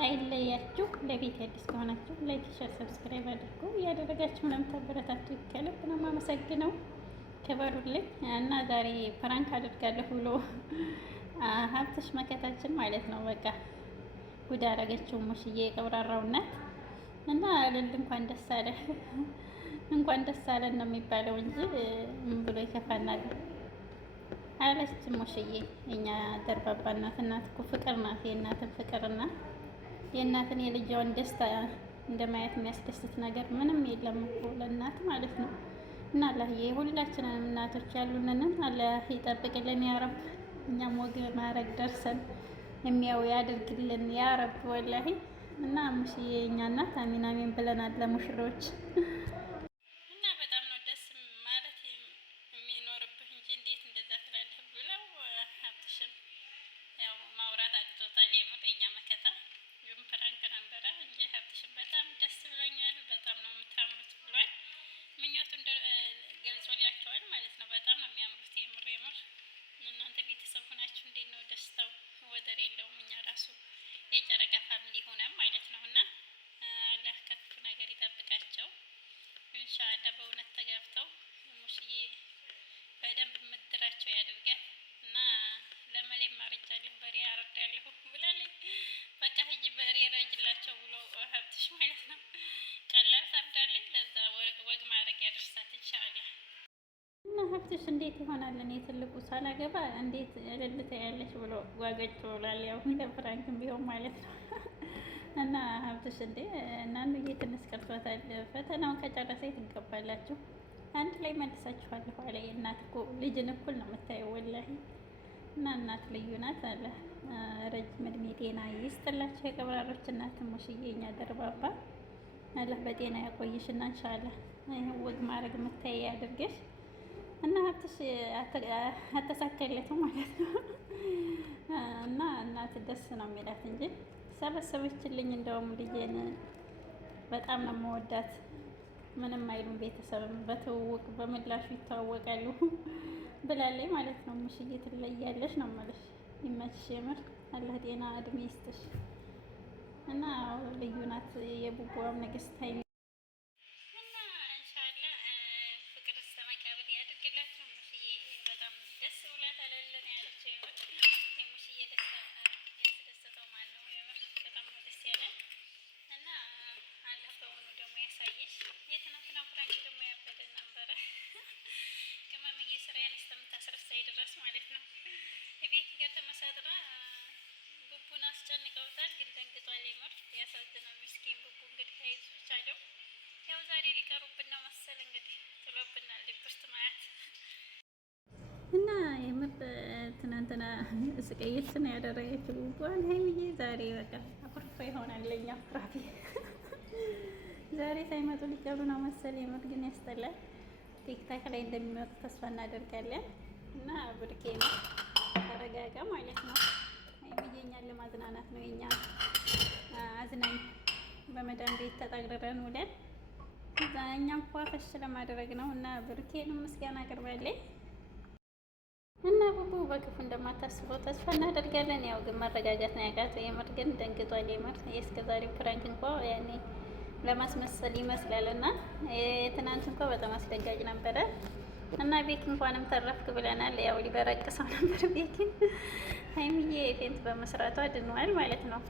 አይለያችሁ። ለቤት አዲስ ከሆናችሁ ላይክ፣ ሼር፣ ሰብስክራይብ አድርጉ። እያደረጋችሁ ለምታበረታቱ ከልብ ነው የማመሰግነው። ክበሩልኝ እና ዛሬ ፕራንክ አድርጋለሁ ብሎ ሀብትሽ መከታችን ማለት ነው። በቃ ጉድ አደረገችው ሙሽዬ የቀብራራው እናት እና እልል እንኳን ደስ አለ እንኳን ደስ አለን ነው የሚባለው እንጂ ምን ብሎ ይከፋናል አለች ሙሽዬ። እኛ ደርባባ እናት እኮ ፍቅር ናት። የእናትን ፍቅርና የእናትን የልጇን ደስታ እንደማየት የሚያስደስት ነገር ምንም የለም እኮ ለእናት ማለት ነው። እና አላህዬ ሁላችንንም እናቶች ያሉንን አላህ ይጠብቅልን ያረብ። እኛም ወግ ማረግ ደርሰን የሚያው ያድርግልን ያረብ ወላሂ። እና ሙሽዬ እኛ እናት አሚን አሚን ብለናል ለሙሽሮች። እና በጣም ነው ደስ ማለት የሚኖርብህ እንጂ እንዴት እንደዛ ትላለህ ብለው ሀብትሽም ያው ማውራት አቅቶታል። የምር የኛ መከታ ግን ፕራንክ ነበረ እንጂ ሀብትሽም በጣም ደስ ብሎኛል፣ በጣም ነው የምታምሩት ብሏል። ምኞቱን ገልጾላቸዋል ማለት ነው። በጣም ነው የሚያምሩት የምር እናንተ ቤተሰብ ሆናችሁ እንዴት ነው ደስታው ወደር የለውም። እኛ ራሱ የጨረቃ ፋሚሊ ሆነም ማለት ነው። እና አላህ ከክፉ ነገር ይጠብቃቸው ኢንሻአላህ። በእውነት ተጋብተው ሙሽዬ በደንብ ምድራቸው ያደርጋል። እና ለመሌም ማርጃለሁ በሬ አርዳለሁ ብላለች። በቃ ሂጂ በሬ ረጅላቸው ብሎ ሀብትሽ ማለት ነው። ቀላል ታርዳለች። ለዛ ወግ ማድረግ ያደርሳት ኢንሻአላህ። እና ሀብትሽ እንዴት ይሆናል? እኔ ትልቁ ሳላገባ እንዴት እልልታ ያለሽ ብሎ ጓገጭ ብሏል። ያው ለፍራንክም ቢሆን ማለት ነው። እና ሀብትሽ እንዴ እናንዱ ትንሽ ቀርቷታል። ፈተናውን ከጨረሰ ትገባላችሁ፣ አንድ ላይ መልሳችኋለሁ አለ። እናት እኮ ልጅን እኩል ነው የምታየው ወላሂ። እና እናት ልዩ ናት አለ። ረጅም እድሜ ጤና ይስጥላቸው የቀብራሮች እናት ሙሽዬ እኛ ደርባባ አላህ በጤና ያቆይሽና ኢንሻአላህ ይሄን ወግ ማድረግ የምታይ ያድርግሽ። እና ሀብትሽ አተሳከለቱ ማለት ነው። እና እናት ደስ ነው የሚላት እንጂ ሰበሰበችልኝ። እንደውም ልጄን በጣም ነው የምወዳት። ምንም አይሉም ቤተሰብም በትውውቅ በምላሹ ይተዋወቃሉ ብላለች ማለት ነው። ሙሽዬ ትለያለሽ ነው የምልሽ። ይመችሽ የምር አላህ ጤና እድሜ ይስጥሽ። እና ልዩ ናት የቡቡዋም ንግስት ሀይሚ። እና ኢንሻአላህ ፍቅር እስከ መቃብር ያድርግላችሁ። ሙሽዬ በጣም ደስ ብሏታል አለን ያለችው የምር የሙሽዬ ደስታ ያስደሰተው ማን ነው? የምር በጣም ነው ደስ ያለን። እና አላህ በእውኑ ደግሞ ያሳየሽ። የትናንትናው ፕራንክ ደግሞ ያበደ ነበረ። ቅመምዬ ስራዬን እስከምታስረሳኝ ድረስ ማለት ነው። ቤት ጋር ተመሳጥራ ቡቡን አስጨንቀውታል፣ ግን ደንግጧል። የምር ያሳዝነው ምስኪን ቡቡ። እንግዲህ አይዞቻለሁ። ያው ዛሬ ሊቀሩብን ነው መሰል እንግዲህ ጥሎብናል ድብርት ማያት። እና የምር ትናንትና ስቀይስ ነው ያደረገችው ቡቡን ሀይሚዬ። ዛሬ በቃ አኩርፋ ይሆናል ለኛ አኩራፊ። ዛሬ ሳይመጡ ሊቀሩ ነው መሰል። የምር ግን ያስጠላል። ቲክታክ ላይ እንደሚመጡ ተስፋ እናደርጋለን። እና ብርኬ ነው ተረጋጋ ማለት ነው። ሀይሚዬኛን ለማዝናናት ነው የኛ አዝናኝ። በመዳን ቤት ተጠግረረን ውለን እዛ እኛም ፏፈሽ ለማድረግ ነው። እና ብርኬንም ምስጋና አቅርባለች። እና ቡቡ በክፉ እንደማታስበው ተስፋ እናደርጋለን። ያው ግን መረጋጋት ነው ያቃተው። የምር ግን ደንግጧል። የምር የእስከዛሬው ፕራንክ እንኳ ያኔ ለማስመሰል ይመስላል። እና የትናንት እንኳ በጣም አስደንጋጭ ነበረ። እና ቤኪ እንኳንም ተረፍክ ብለናል። ያው ሊበረቅሰው ነበር ቤኪን። ሀይሚዬ ፌንት በመስራቷ ድኗል ማለት ነው።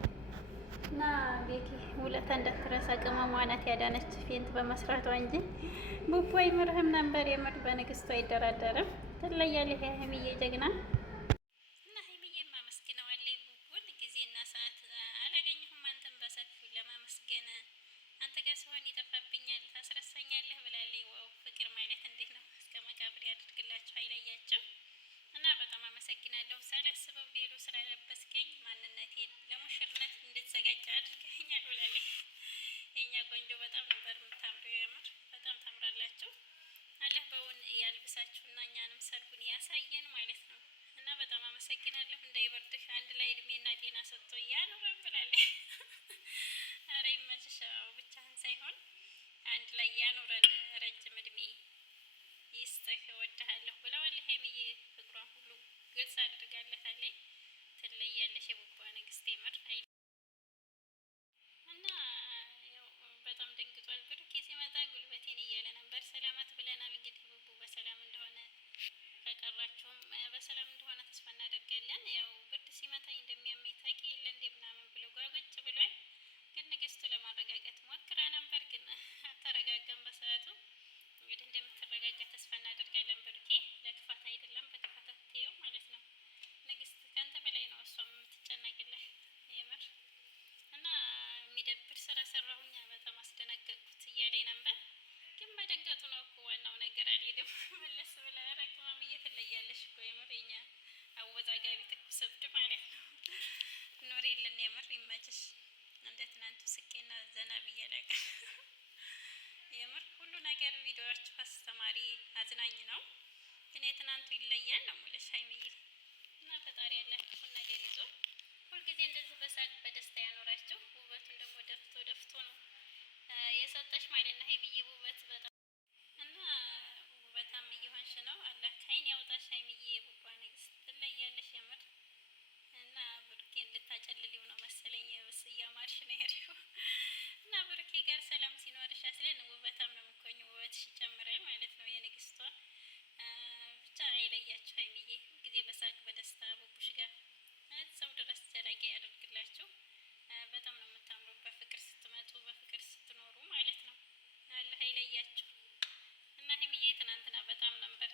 እና ቤኪ ውለታ እንዳትረሳ፣ ቅመሟ ናት ያዳነች ፌንት በመስራቷ እንጂ ቡቡ አይምርህም ነበር። የምር በንግስቱ አይደራደርም። ትለያለህ የሀይሚዬ ጀግና። እና ሀይሚዬ ማመስግነዋለሁ ቡቡን። ጊዜና ሰዓት አላገኘሁም አንተን በሰፊው ለማመስገን። አንተ ጋር ሲሆን ይጠፋብኛል፣ ታስረሳኛለህ ብላለች። ዋው ፍቅር ማለት እንዴት ነው! እስከ መቃብር ያድርግላቸው፣ አይለያቸው። እና በጣም አመሰግናለሁ። ሳላስበው ቬሎ ስላለበስከኝ ማንነቴን ለሙሽርነት እንድትዘጋጅ አድርገኛል ብላለች። የኛ ቆንጆ በጣም ነበር የምታምረው። የምር በጣም ታምራላችሁ። አላህ በውን ያልብሳችሁና እኛንም ሰርጉን ያሳየን ማለት ነው። እና በጣም አመሰግናለሁ። እንዳይበርድህ አንድ ላይ እድሜና ጤና ሰጥቶ ያኑረን ብላለች። ኧረ ይመችሽ። ብቻህን ሳይሆን አንድ ላይ ያኑረን፣ ረጅም እድሜ ይስጥህ፣ እወድሃለሁ ብለዋለች ሀይሚዬ። ፍቅሯን ሁሉ ግልጽ አድርጋለታለች። ትለያለሽ የቡባ ንግስት የምር ይመችሽ። እንደ ትናንቱ ስቄና ዘና ብዬ አላውቅም። የምር ሁሉ ነገር ቪዲዮዎቹ አስተማሪ አዝናኝ ነው፣ ግን የትናንቱ ይለያል ነው የምልሽ ሀይሚዬ። እና ፈጣሪ ያላችሁን ነገር ይዞ ሁልጊዜ እንደዚህ በሳቅ በደስታ ያኖራችሁ። ውበቱን ደግሞ ደፍቶ ደፍቶ ነው የሰጠሽ ማለት ነው ሀይሚዬ። ውበት በጣም እና ውበታም እየሆንሽ ነው። አላህ ከዓይን ያውጣሽ ሀይሚዬ። የቡባ ንግስት ትለያለሽ የምር። እና ብሩኬን ልታጨልሊው ነው መሰለኝ፣ የብስ እያማርሽ ነው የሄድሽው። እና ብሩኬ ጋር ሰላም ሲኖርሽ አስለን ውበታም ነው የምትሆኝ፣ ውበትሽ ይጨምራል ማለት ነው የንግስቷ። ብቻ አይለያችሁ ሀይሚዬ፣ ጊዜ በሳቅ በደስታ ቡቡሽ ጋር ሰው ድረስ ዘላቂ ያደርግላችሁ። በጣም ነው የምታምሩ በፍቅር ስትመጡ በፍቅር ስትኖሩ ማለት ነው። አላህ አይለያችሁ። እና ሀይሚዬ ትናንትና በጣም ነበር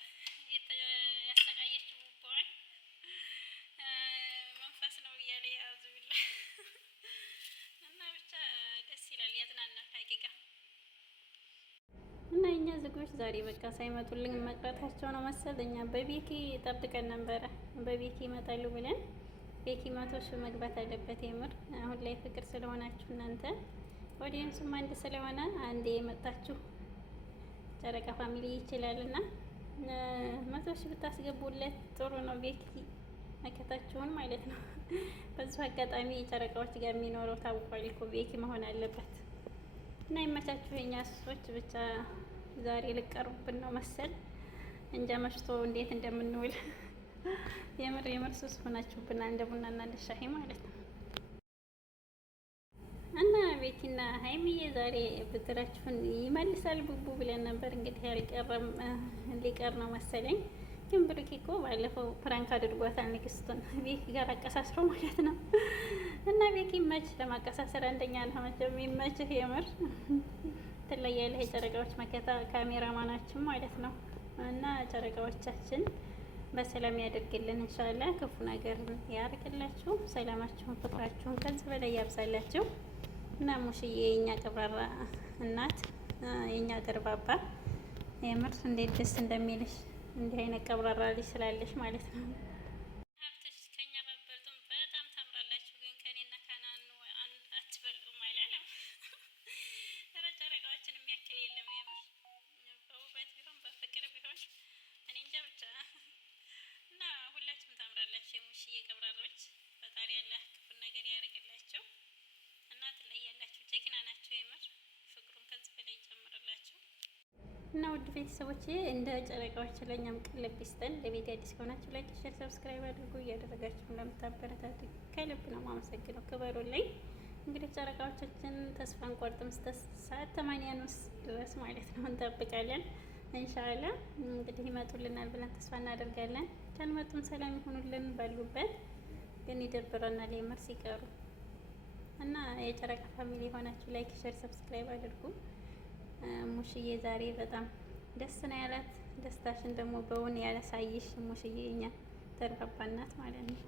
ያሰቃየችው ቡባዋን። መንፈስ ነው እያለ የያዙ ብላ እና ብቻ ደስ ይላል፣ ያዝናናል ሀቂቃ። እና እኛ ዝጎች ዛሬ በቃ ሳይመጡልኝ መቅረታቸው ነው መሰል። እኛ በቤኪ ጠብቀን ነበረ፣ በቤኪ ይመጣሉ ብለን። ቤኪ 100 ሺህ መግባት አለበት የምር። አሁን ላይ ፍቅር ስለሆናችሁ እናንተ ኦዲየንሱም አንድ ስለሆነ አንዴ የመጣችሁ ጨረቃ ፋሚሊ ይችላል እና 100 ሺህ ብታስገቡለት ጥሩ ነው። ቤኪ መከታችሁን ማለት ነው። በዚሁ አጋጣሚ ጨረቃዎች ጋር የሚኖረው ታውቋል እኮ ቤኪ መሆን አለበት። እና ይመቻችሁ የኛ ሱሶች። ብቻ ዛሬ ልቀርቡብን ነው መሰል፣ እንጃ መሽቶ እንዴት እንደምንውል። የምር ሱስ ሆናችሁብና እንደ ቡናና እንደ ሻሂ ማለት ነው። እና ቤኪና ሀይሚዬ ዛሬ ብድራችሁን ይመልሳል ቡቡ ብለን ነበር። እንግዲህ ያልቀረም ሊቀር ነው መሰለኝ። ግን ብሩኬ እኮ ባለፈው ፕራንክ አድርጓታል ንግስቱን ቤኪ ጋር አቀሳስሮ ማለት ነው። እና ቤኪ ይመች፣ ለማቀሳሰር አንደኛ ነው መቼም ይመችህ። የምር ትለያለህ። የጨረቃዎች መከታ ካሜራማናችን ማለት ነው። እና ጨረቃዎቻችን በሰላም ያደርግልን ኢንሻአላህ። ክፉ ነገር ያርቅላችሁ። ሰላማችሁን ፍቅራችሁን ከዚህ በላይ ያብዛላችሁ። እና ሙሽዬ የኛ ቀብራራ እናት የኛ ደርባባ የምር እንዴት ደስ እንደሚልሽ እንዲህ አይነት ቀብራራ ልጅ ስላለሽ ማለት ነው። ሀብትሽ ከኛ በበልጡም በጣም ታምራላችሁ፣ ግን ከኔና ከናኑ አትበልጡም አላለም። ጨረቃዎችን የሚያክል የለም የምር፣ በውበት ቢሆን በፍቅር ቢሆን እኔ እንጃ ብቻ። እና ሁላችሁም ታምራላችሁ የሙሽዬ ቀብራሮች። ፈጣሪ ያላህ ክፉን ነገር ያደርግላቸው እና ትለያላችሁ። ጀግና ናቸው የምር። ፍቅሩን ከዚህ በላይ ይጨምርላቸው። እና ውድ ቤተሰቦቼ እንደ ጨረቃዎች ለእኛም ቅልብ ይስጠን። ለቤት አዲስ ከሆናችሁ ላይክ፣ ሼር፣ ሰብስክራይብ አድርጉ። እያደረጋችሁ ለምታበረታቱ ከልብ ነው ማመሰግነው። ክበሩ ላይ እንግዲህ ጨረቃዎቻችን ተስፋ እንቆርጥም እስከ ሰዓት 80 ድረስ ማለት ነው እንጠብቃለን። ኢንሻአላ እንግዲህ ይመጡልናል ብለን ተስፋ እናደርጋለን። ካልመጡም ሰላም ይሁኑልን ባሉበት። ግን ይደብረናል የምር ሲቀሩ። እና የጨረቃ ፋሚሊ የሆናችሁ ላይክ፣ ሼር፣ ሰብስክራይብ አድርጉ። ሙሽዬ ዛሬ በጣም ደስ ነው ያላት። ደስታሽን ደግሞ በውን ያላሳይሽ ሙሽዬ እኛ ተርባባናት ማለት ነው።